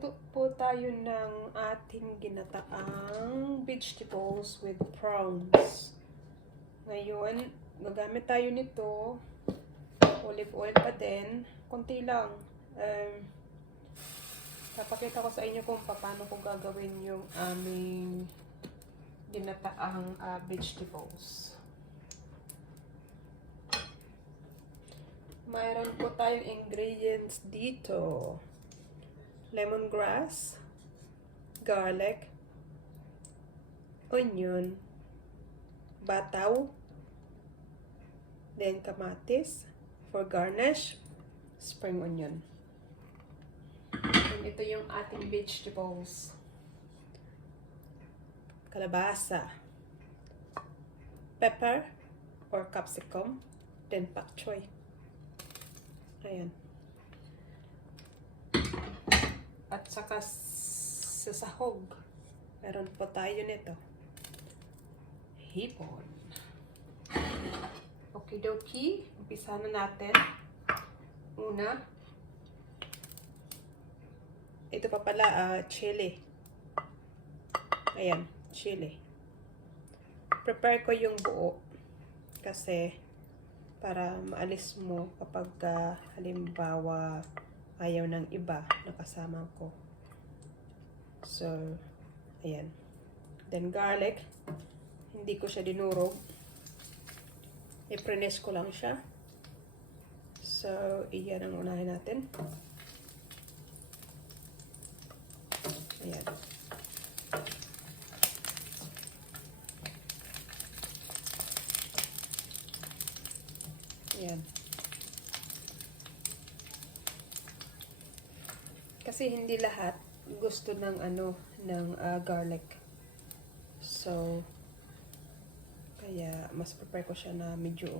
Magluto po tayo ng ating ginataang vegetables with prawns. Ngayon, gagamit tayo nito. Olive oil pa din. Konti lang. Papakita ko sa inyo kung paano ko gagawin yung aming ginataang vegetables. Mayroon po tayong ingredients dito. Lemongrass, garlic, onion, bataw, then kamatis for garnish, spring onion. And ito yung ating vegetables. Kalabasa, pepper or capsicum, then pak choy. Ayan. At saka sa sahog, meron po tayo nito. Hipon. Okidoki, umpisa na natin. Una, ito pa pala, chili. Ayan, chili. Prepare ko yung buo kasi para maalis mo kapag halimbawa ayaw ng iba na kasama ko. So, ayan. Then garlic, hindi ko siya dinurog. I-press ko lang siya. So, iyan ang unahin natin. Ayan. Ayan. Kasi hindi lahat gusto ng garlic. So kaya mas prepare ko siya na medyo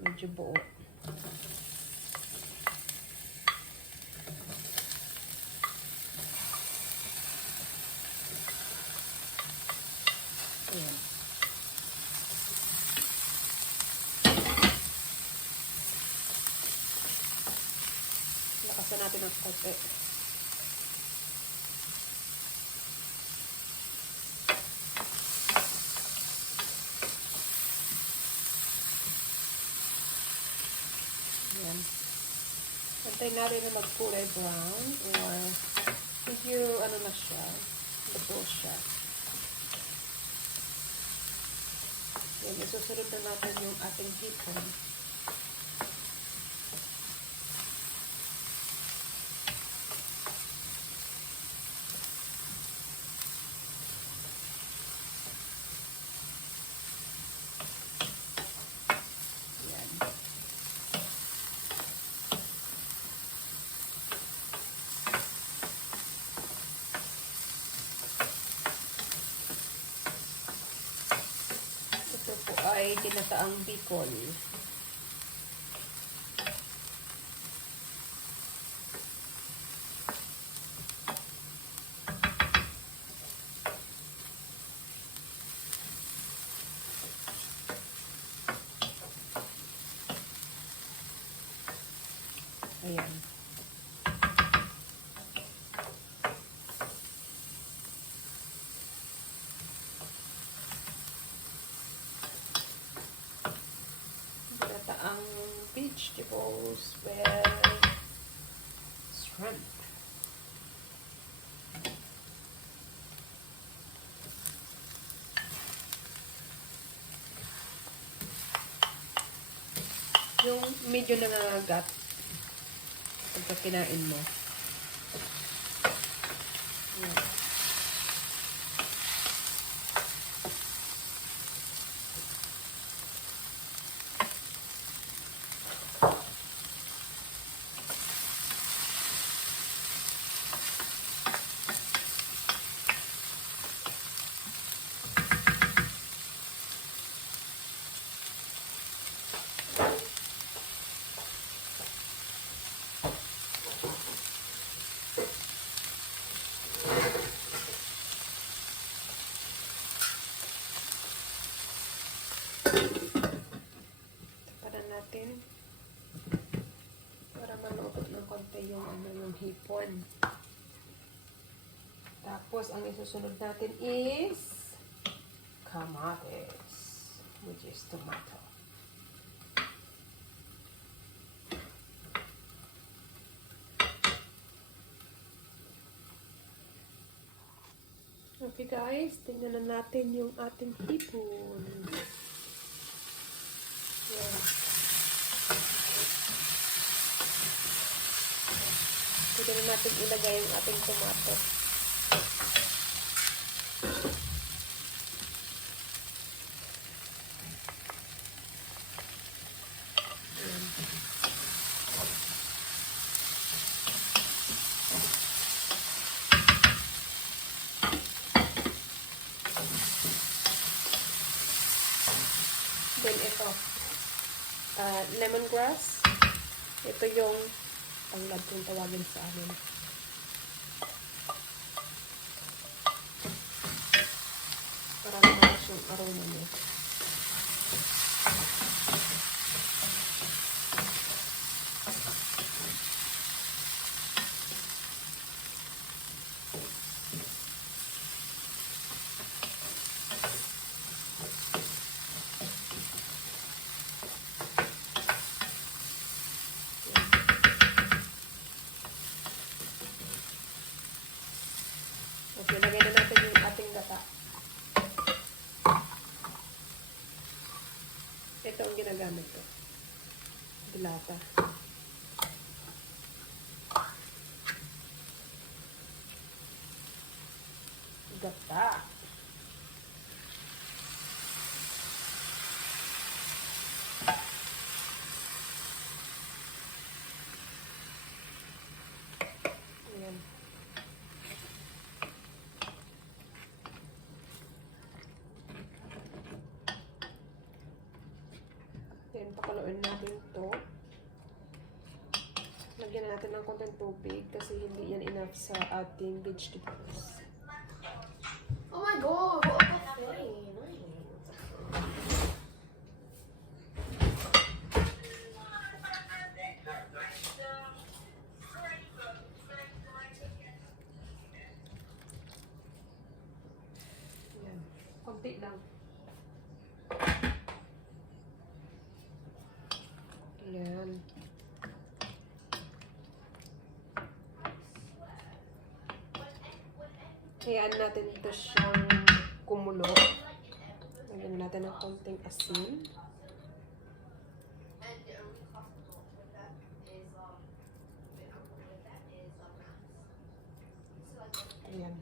medyo buo. Ayan. Lakasan natin ang konti. Ayan. Antay na rin na magkulay brown or medyo na siya, luto siya. Ayan, isusunod na natin yung ating hipon. Ay ginataang bicol. Ayan. Ang vegetables with shrimp. Yung medyo nangangagat pagka kinain mo. Ayan. Para malukot ng konti yung hipon. Tapos, ang isusunod natin is kamatis, which is tomato. Okay guys, tingnan na natin yung ating hipon. Yan. Pwede na natin ilagay yung ating tomato. Then ito, lemongrass. Ito yung panglad kong tawagin sa amin. Para naman yung aroma niya. Okay, lagay na natin yung ating gata. Ito ang ginagamit ko. Dilata. Gata. Ayan. Then, pakuluin natin ito. Lagyan natin ng konting tubig kasi hindi yan enough sa ating vegetables. Oh my god, what a buffet. Ayan. Konti lang. Ayan. Hayaan natin ito siyang kumulo. Lagyan natin ng konting asin. Ayan. Ayan.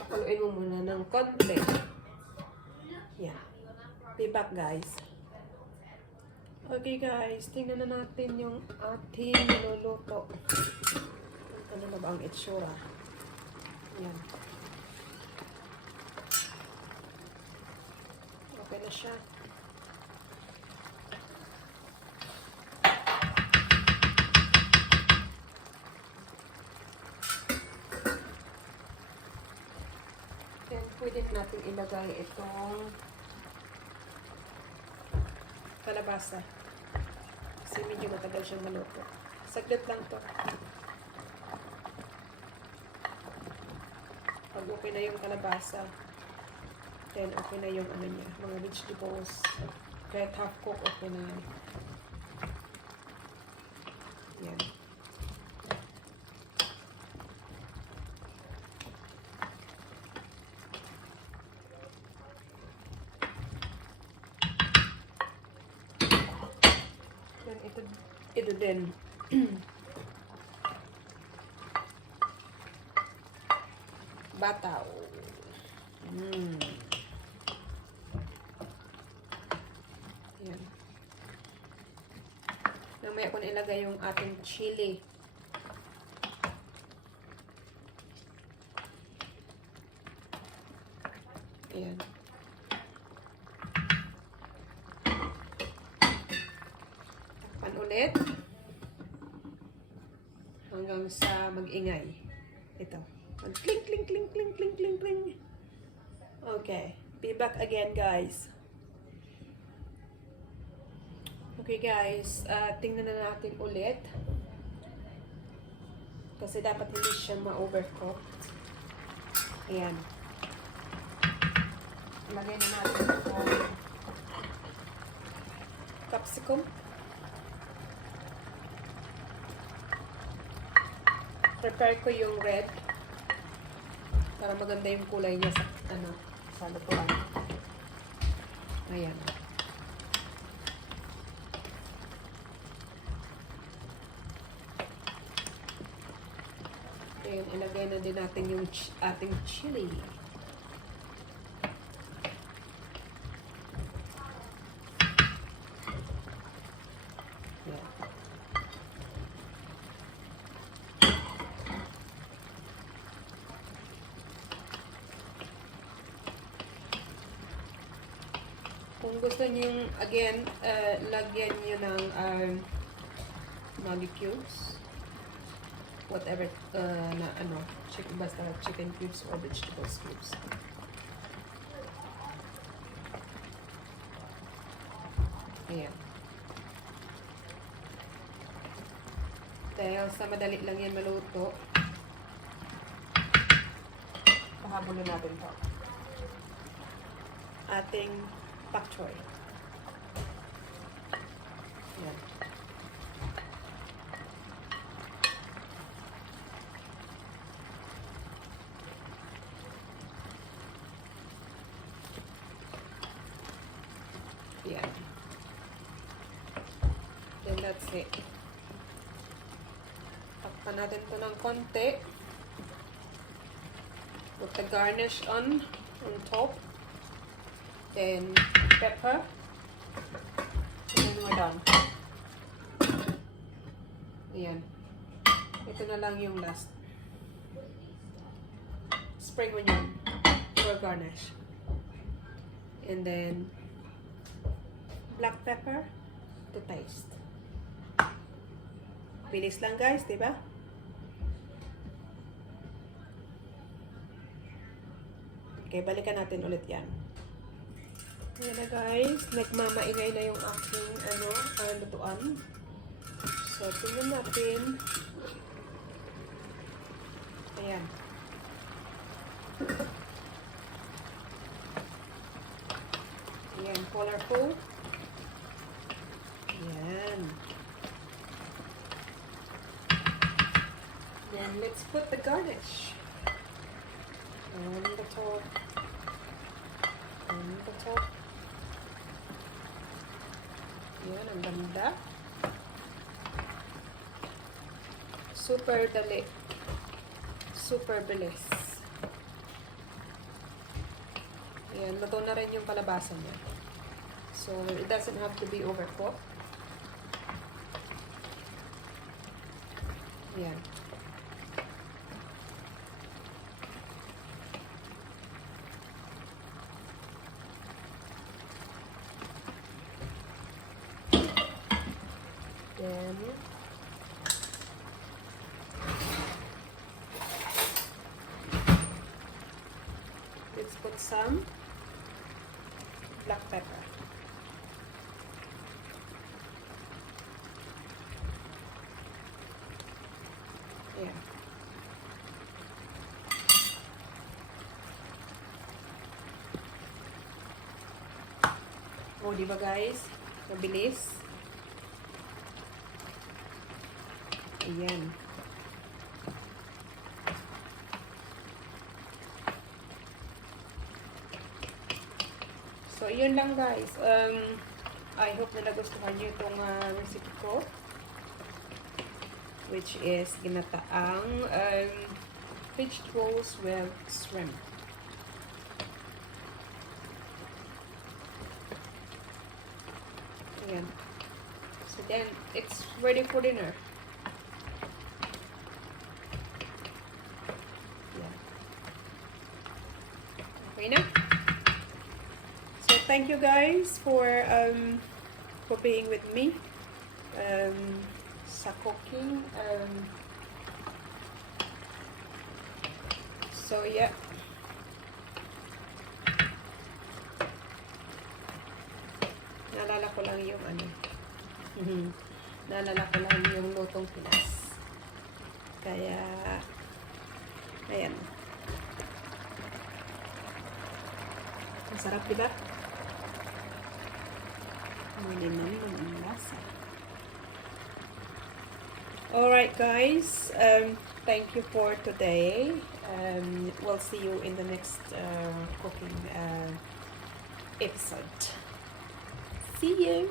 Pakuluin mo muna ng konti. Yan. Be back guys. Okay guys, tingnan na natin yung ating niluluto. Ano na ba ang itsura? Yan. Okay na siya. Then, pwede natin ilagay itong kalabasa. Kasi medyo matagal siyang maluto. Saglit lang to. Pag okay na yung kalabasa, then okay na yung ano niya, mga vegetables. Kahit half cook, okay na yan. Yan. Yan, ito din. Bataw. Yan. Mamaya ko na ilagay yung ating chili. Ayan. Takpan ulit. Hanggang sa mag-ingay. Ito. Cling, cling, cling, cling, cling, cling, cling. Okay. Be back again, guys. Okay, guys. Tingnan na natin ulit. Kasi dapat hindi siya ma-overcook. Ayan. Lagay na natin itong capsicum. Prepare ko yung red para maganda yung kulay niya sa sa lutuan. Ayan. Ayan, ilagay na din natin yung ating chili. Ayan. Kung gusto niyo again, lagyan niyo ng Maggi cubes. Whatever, na basta chicken cubes or vegetables cubes. Ayan. Dahil sa madali lang yan maluto, pahabulin natin to. Ating pak choy. Ayan. Ayan. Then that's it. Takpan natin to ng konti. Put the garnish on top. Then pepper. And then we're done. Ayan. Ito na lang yung last. Spring onion for garnish. And then black pepper to taste. Bilis lang guys, diba? Okay, balikan natin ulit yan. Ayan na guys, nagmamaingay na yung aking lutuan. So, tingnan natin. Ayan. Ayan, colorful. Ayan. Then, let's put the garnish on the top. On the top. Ayan, ang ganda. Super dali. Super bilis. Ayan, luto na rin yung palabasan niya. So, it doesn't have to be overcooked. Ayan. Then, let's put some black pepper. Yeah. Oh, di ba guys? Mabilis. Ayan. So, yun lang guys. I hope na nagustuhan nyo itong recipe ko. Which is ginataang vegetables with shrimp. Ayan. So then, it's ready for dinner. Yeah. Okay na? So, thank you guys for being with me. Sa cooking. So, yeah. Naalala ko lang yung naalala ko lang yung lutong Pinas. Kaya, ayan. Sarap, di ba? Hindi naman ang lasa. Alright guys, thank you for today. We'll see you in the next cooking episode. See you!